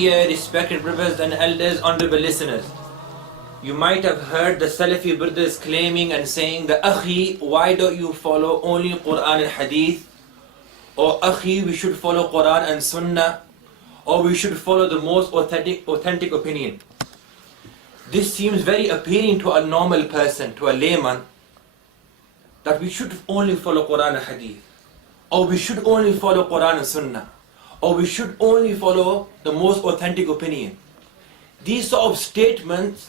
Dear respected brothers and elders, honorable listeners, you might have heard the Salafi brothers claiming and saying that, Akhi, why don't you follow only Quran and Hadith? Or Akhi, we should follow Quran and Sunnah, or we should follow the most authentic opinion. This seems very appealing to a normal person, to a layman, that we should only follow Quran and Hadith, or we should only follow Quran and Sunnah, or we should only follow the most authentic opinion. These sort of statements,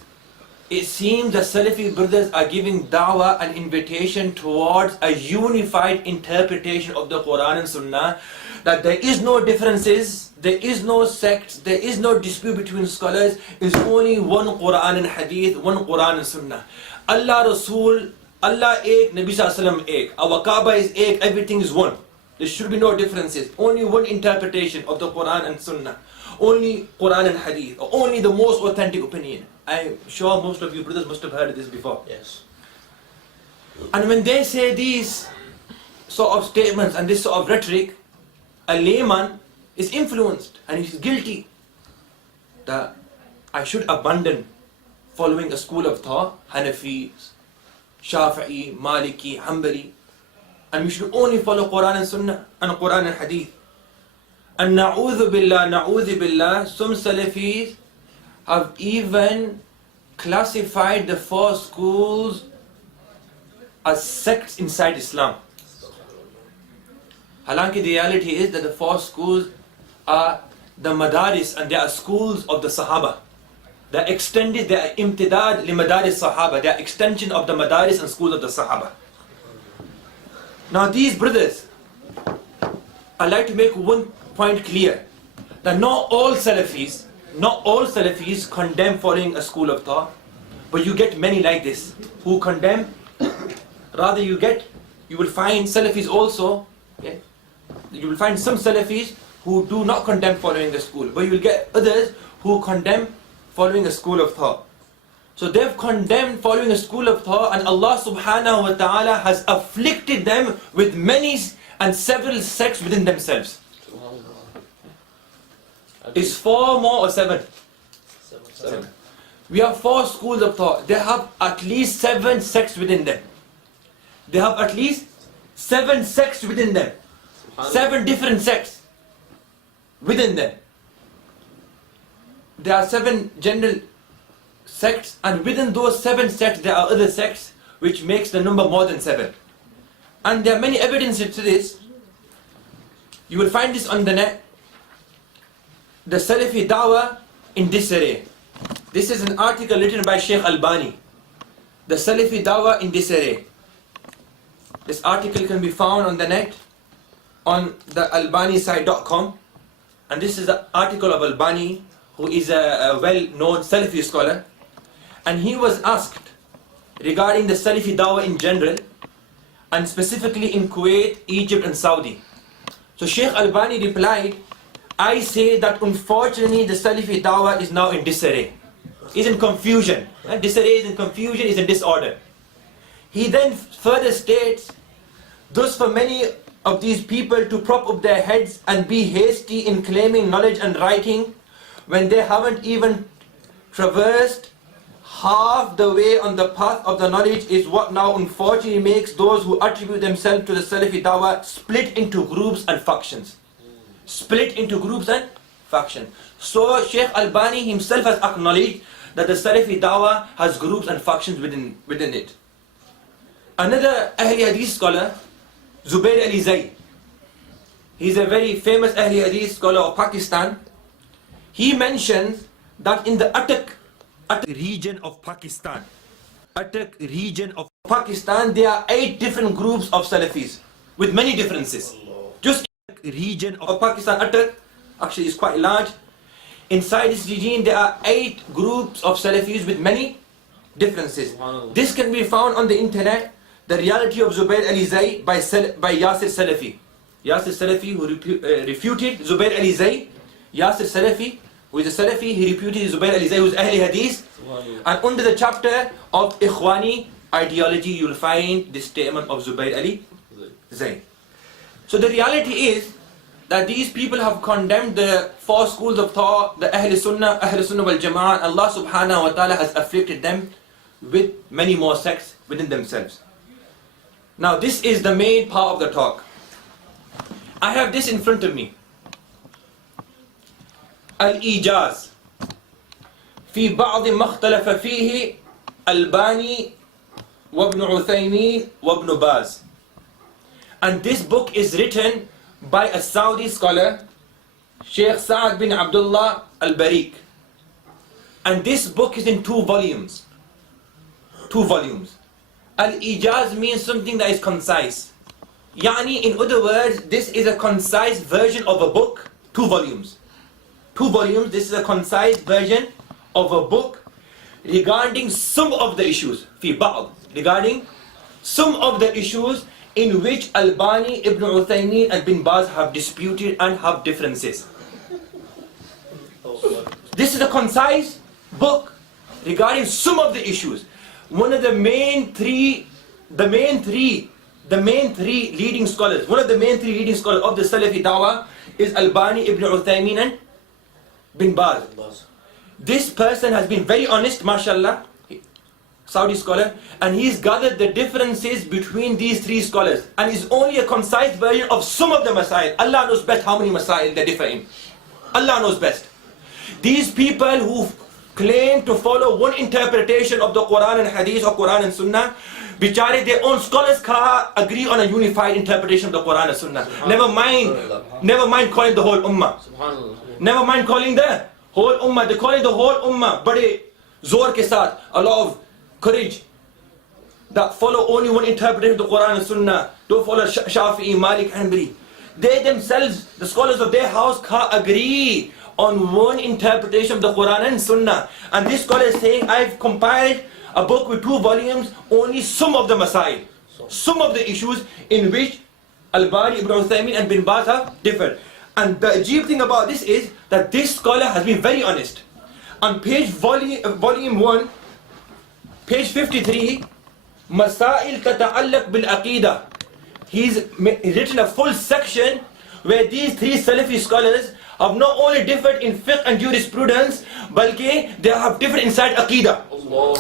it seems the Salafi brothers are giving da'wah and invitation towards a unified interpretation of the Quran and Sunnah, that there is no differences, there is no sects, there is no dispute between scholars, is only one Quran and Hadith, one Quran and Sunnah. Allah Rasul, Allah ek, Nabi Sallallahu Alaihi Wasallam ek, our Kaaba is ek, everything is one. There should be no differences. Only one interpretation of the Quran and Sunnah. Only Quran and Hadith. Or only the most authentic opinion. I'm sure most of you brothers must have heard this before. Yes. And when they say these sort of statements and this sort of rhetoric, a layman is influenced and he's guilty that I should abandon following a school of thought, Hanafi, Shafi'i, Maliki, Hanbali, and we should only follow Quran and Sunnah and Quran and Hadith. And na'udhu billah, some Salafis have even classified the four schools as sects inside Islam. Halanki, the reality is that the four schools are the madaris and they are schools of the Sahaba. They are extended, they are imtidad li madaris Sahaba. They are extension of the madaris and schools of the Sahaba. Now these brothers, I'd like to make one point clear, that not all Salafis condemn following a school of thought, but you get many like this, who condemn, rather you will find Salafis also, okay? You will find some Salafis who do not condemn following the school, but you will get others who condemn following a school of thought. So they've condemned following a school of thought, and Allah subhanahu wa ta'ala has afflicted them with many and several sects within themselves. Is 4 more or 7? 7. We have 4 schools of thought. They have at least 7 sects within them. They have at least 7 sects within them. 7 different sects within them. There are 7 general sects, and within those 7 sects there are other sects which makes the number more than 7. And there are many evidences to this. You will find this on the net. The Salafi Dawah in disarray. This is an article written by Sheikh Albani. The Salafi Dawah in disarray. This article can be found on the net on the albaniside.com, and this is the article of Albani, who is a well-known Salafi scholar, and he was asked regarding the Salafi Dawah in general, and specifically in Kuwait, Egypt and Saudi. So Sheikh Albani replied, I say that unfortunately the Salafi Dawah is now in disarray, is in confusion. Disarray is in confusion, is in disorder. He then further states, thus for many of these people to prop up their heads and be hasty in claiming knowledge and writing when they haven't even traversed half the way on the path of the knowledge is what now unfortunately makes those who attribute themselves to the Salafi Dawah split into groups and factions. Split into groups and factions. So Sheikh Albani himself has acknowledged that the Salafi Dawah has groups and factions within it. Another Ahli Hadith scholar, Zubair Ali Zaid, he's a very famous Ahli Hadith scholar of Pakistan. He mentions that in the Attock region of Pakistan, there are 8 different groups of Salafis with many differences. Just region of Pakistan, Attock actually is quite large. Inside this region there are 8 groups of Salafis with many differences. This can be found on the internet. The reality of Zubair Ali Zaid by Yasir Salafi. Yasir Salafi, who refuted Zubair Ali Zaid. Yasir Salafi, who is a Salafi, he refuted Zubair Ali Zaid, who is Ahli Hadith. And under the chapter of Ikhwani ideology, you will find this statement of Zubair Ali Zaid. So the reality is that these people have condemned the four schools of thought, the Ahl Sunnah wal Jama'ah. Allah subhanahu wa ta'ala has afflicted them with many more sects within themselves. Now this is the main part of the talk. I have this in front of me. Al-Ijaz في بعض ما اختلف فيه الباني وابن عثيمين وابن باز. And this book is written by a Saudi scholar, Sheikh Sa'ad bin Abdullah al-Bariq. And this book is in 2 volumes. 2 volumes. Al-Ijaz means something that is concise. Yani, in other words, this is a concise version of a book, 2 volumes. 2 volumes, this is a concise version of a book regarding some of the issues, fi ba'd, regarding some of the issues in which Albani, Ibn Uthaymeen and Bin Baz have disputed and have differences. This is a concise book regarding some of the issues. One of the main three leading scholars, one of the main 3 leading scholars of the Salafi Dawah is Albani, Ibn Uthaymeen and Bin Baz. This person has been very honest, mashallah, Saudi scholar, and he's gathered the differences between these 3 scholars, and is only a concise version of some of the masail. Allah knows best how many masail they differ in. Allah knows best. These people who claim to follow one interpretation of the Quran and Hadith or Quran and Sunnah, bichare, their own scholars can't agree on a unified interpretation of the Quran and Sunnah. Never mind calling the whole ummah. Never mind calling the whole ummah. They're calling the whole ummah bade zor ke saath, a lot of courage, that follow only one interpretation of the Quran and Sunnah, don't follow Shafi'i, Malik, Hanbali. They themselves, the scholars of their house, can't agree on one interpretation of the Quran and Sunnah. And this scholar is saying, I've compiled a book with 2 volumes, only some of the masail, some of the issues in which Albani, Ibn Uthaymeen and Bin Baz have differed. And the ajib thing about this is that this scholar has been very honest. On volume 1, page 53, Masail tata'allaq bil aqidah. He's written a full section where these 3 Salafi scholars have not only differed in fiqh and jurisprudence, but they have differed inside aqidah.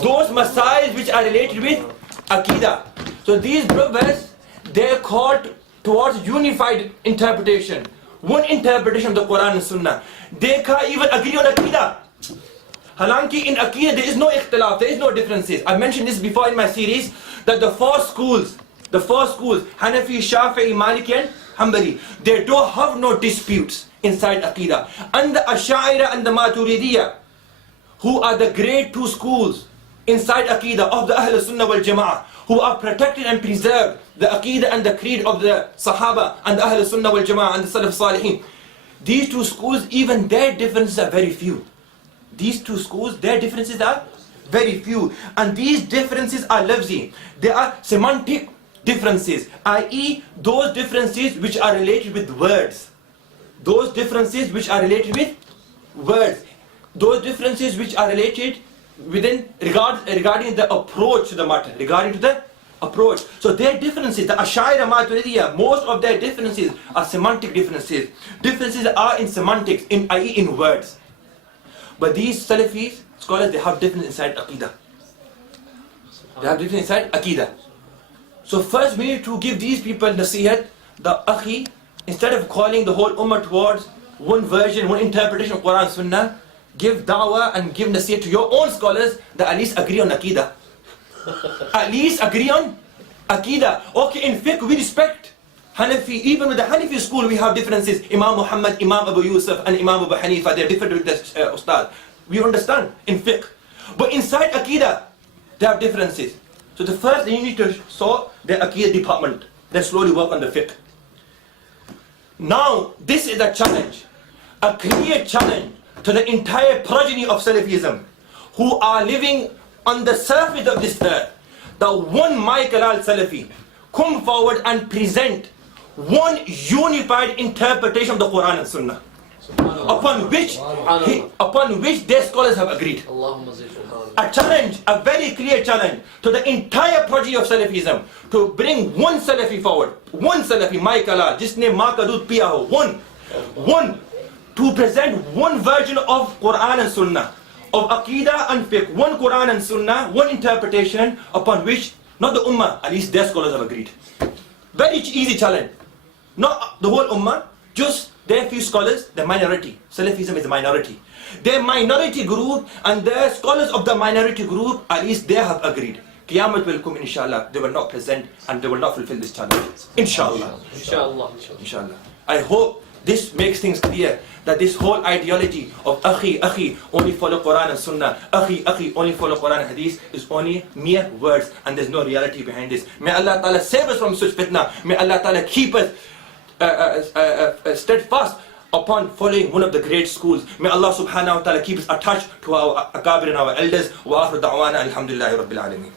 Those masail which are related with aqidah. So these brothers, they're called towards unified interpretation. One interpretation of the Quran and Sunnah. They can't even agree on aqidah. Halanki in Aqeedah there is no ikhtilaf, there is no differences. I mentioned this before in my series, that the four schools, Hanafi, Shafi'i, Maliki and Hanbali, they don't have no disputes inside Aqeedah. And the Ash'aira and the Maturidiyya, who are the great 2 schools inside Aqeedah of the Ahl Sunnah wal Jama'ah, who are protected and preserved the Aqeedah and the creed of the Sahaba and the Ahl Sunnah wal Jama'ah and the Salaf Salihin. These 2 schools, even their differences are very few. These 2 schools, their differences are very few. And these differences are lafzi. They are semantic differences, i.e. those differences which are related with words. Those differences which are related with words. Those differences which are related regarding the approach to the matter. Regarding to the approach. So their differences, the Ash'aira Maturidiyya, most of their differences are semantic differences. Differences are in semantics, i.e. in words. But these Salafi scholars, they have difference inside Aqeedah. They have difference inside Aqeedah. So first we need to give these people nasihat, the akhi, instead of calling the whole ummah towards one version, one interpretation of Quran and Sunnah, give da'wah and give nasihat to your own scholars that at least agree on Aqeedah. At least agree on Aqeedah. Okay, in fiqh we respect Hanafi, even with the Hanafi school we have differences. Imam Muhammad, Imam Abu Yusuf and Imam Abu Hanifa, they are different with the Ustad. We understand in fiqh. But inside Aqeedah, they have differences. So the first thing you need to sort the Aqeedah department, then slowly work on the fiqh. Now, this is a challenge, a clear challenge to the entire progeny of Salafism, who are living on the surface of this earth. The one Michael al-Salafi come forward and present one unified interpretation of the Quran and Sunnah, upon which their scholars have agreed. A challenge, a very clear challenge to the entire progeny of Salafism, to bring one Salafi forward, one Salafi, Michael al, jisne maa ka doodh piya ho, one, One, to present one version of Quran and Sunnah, of Aqidah and Fiqh, one Quran and Sunnah, one interpretation upon which not the Ummah, at least their scholars have agreed. Very easy challenge. Not the whole Ummah, just their few scholars, the minority. Salafism is a minority. Their minority group and the scholars of the minority group, at least they have agreed. Qiyamah will come, inshallah. They will not present and they will not fulfill this challenge. Inshallah. Inshallah. Inshallah. I hope this makes things clear that this whole ideology of akhi, only follow Quran and Sunnah, akhi, only follow Quran and Hadith is only mere words and there's no reality behind this. May Allah Ta'ala save us from such fitna. May Allah Ta'ala keep us steadfast upon following one of the great schools. May Allah Subhanahu wa Ta'ala keep us attached to our akabir and our elders. Wa akhiru da'wana alhamdulillahi rabbil alameen.